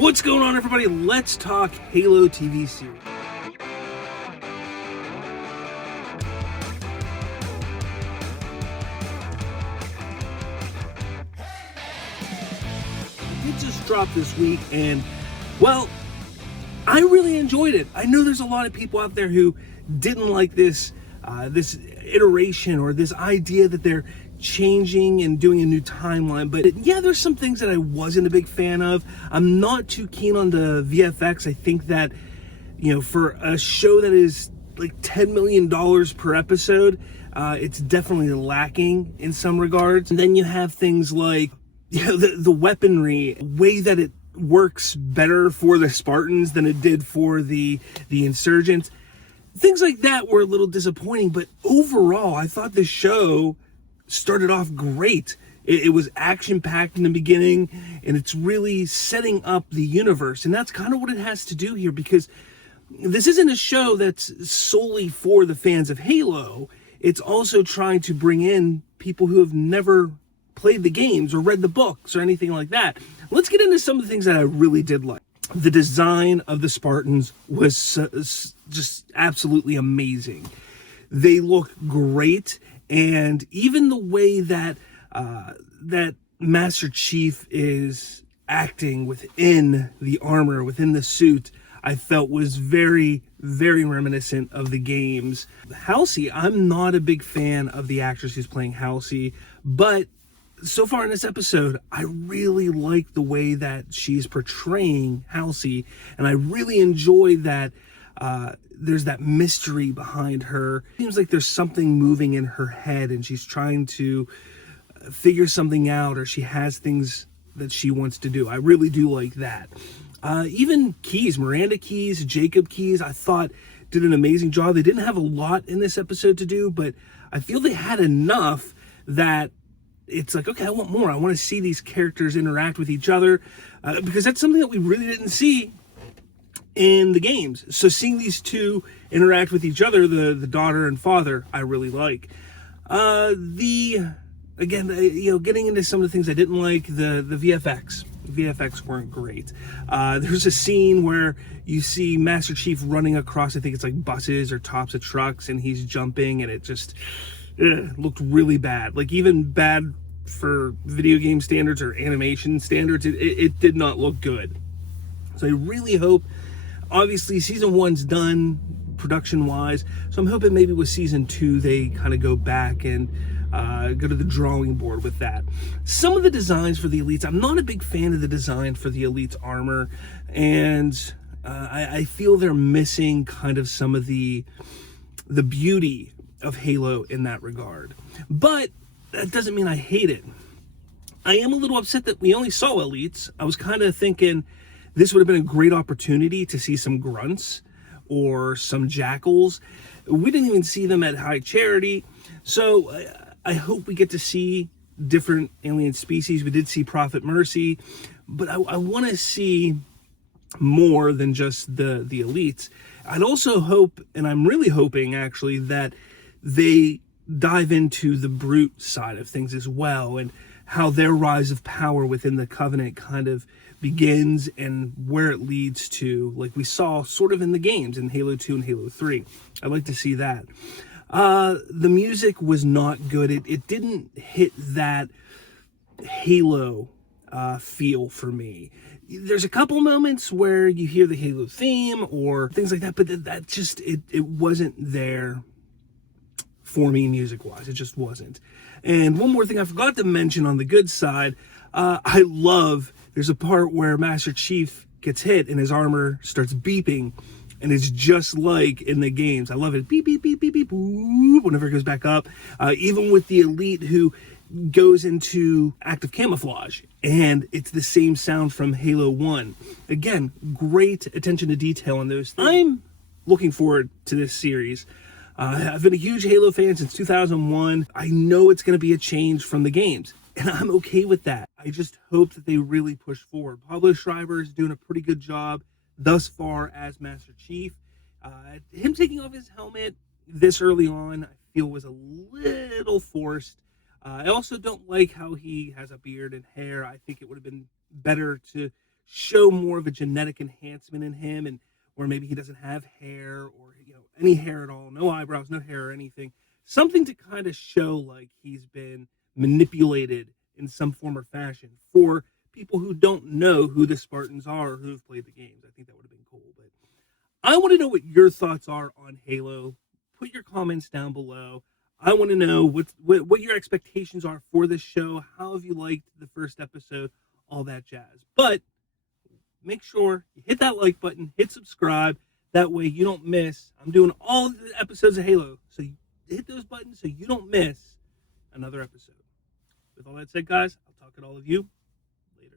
What's going on, everybody? Let's talk Halo TV series. It just dropped this week, and well, I really enjoyed it. I know there's a lot of people out there who didn't like this iteration or this idea that they're changing and doing a new timeline, but yeah, there's some things that I wasn't a big fan of. I'm not too keen on the VFX. I think that, for a show that is like $10 million per episode, it's definitely lacking in some regards. And then you have things like, the weaponry, way that it works better for the Spartans than it did for the insurgents. Things like that were a little disappointing, but overall, I thought the show started off great. It was action-packed in the beginning, and it's really setting up the universe, and that's kind of what it has to do here, because this isn't a show that's solely for the fans of Halo. It's also trying to bring in people who have never played the games or read the books or anything like that. Let's get into some of the things that I really did like. The design of the Spartans was just absolutely amazing. They look great. And even the way that that Master Chief is acting within the armor, within the suit, I felt was very, very reminiscent of the games. Halsey, I'm not a big fan of the actress who's playing Halsey, but so far in this episode, I really like the way that she's portraying Halsey, and I really enjoy that there's that mystery behind her. Seems like there's something moving in her head and she's trying to figure something out, or she has things that she wants to do. I really do like that. Even Keyes, Miranda Keyes, Jacob Keyes, I thought did an amazing job. They didn't have a lot in this episode to do, but I feel they had enough that it's like, okay, I want more. I want to see these characters interact with each other, because that's something that we really didn't see in the games. So seeing these two interact with each other, the daughter and father, I really like. Getting into some of the things I didn't like, the VFX. The VFX weren't great. There's a scene where you see Master Chief running across, I think it's like buses or tops of trucks, and he's jumping, and it just looked really bad. Like, even bad for video game standards or animation standards, it did not look good. So I really hope, obviously season 1's done production wise, so I'm hoping maybe with season 2 they kind of go back and go to the drawing board with that. Some of the designs for the elites, I'm not a big fan of the design for the elites armor, and I feel they're missing kind of some of the beauty of Halo in that regard. But that doesn't mean I hate it. I am a little upset that we only saw elites. I was kind of thinking this would have been a great opportunity to see some grunts or some jackals. We didn't even see them at High Charity. So I hope we get to see different alien species. We did see Prophet Mercy, but I want to see more than just the elites. I'd also hope, and I'm really hoping actually, that they dive into the brute side of things as well, and how their rise of power within the Covenant kind of begins and where it leads to, like we saw sort of in the games in Halo 2 and Halo 3. I'd like to see that. The music was not good. It didn't hit that Halo feel for me. There's a couple moments where you hear the Halo theme or things like that, but that just, it wasn't there for me music-wise. It just wasn't. And one more thing I forgot to mention on the good side, I love, there's a part where Master Chief gets hit and his armor starts beeping, and it's just like in the games. I love it. Beep, beep, beep, beep, beep, boop, whenever it goes back up. Even with the elite who goes into active camouflage, and it's the same sound from Halo 1. Again, great attention to detail on those things. I'm looking forward to this series. I've been a huge Halo fan since 2001. I know it's going to be a change from the games, and I'm okay with that. I just hope that they really push forward. Pablo Schreiber is doing a pretty good job thus far as Master Chief. Him taking off his helmet this early on, I feel was a little forced. I also don't like how he has a beard and hair. I think it would have been better to show more of a genetic enhancement in him, and or maybe he doesn't have hair or any hair at all, no eyebrows, no hair or anything. Something to kind of show like he's been manipulated in some form or fashion for people who don't know who the Spartans are or who have played the games. I think that would have been cool. But I want to know what your thoughts are on Halo. Put your comments down below. I want to know what your expectations are for this show. How have you liked the first episode? All that jazz. But make sure you hit that like button, hit subscribe. That way you don't miss. I'm doing all the episodes of Halo. So you hit those buttons so you don't miss another episode. With all that said, guys, I'll talk to all of you later.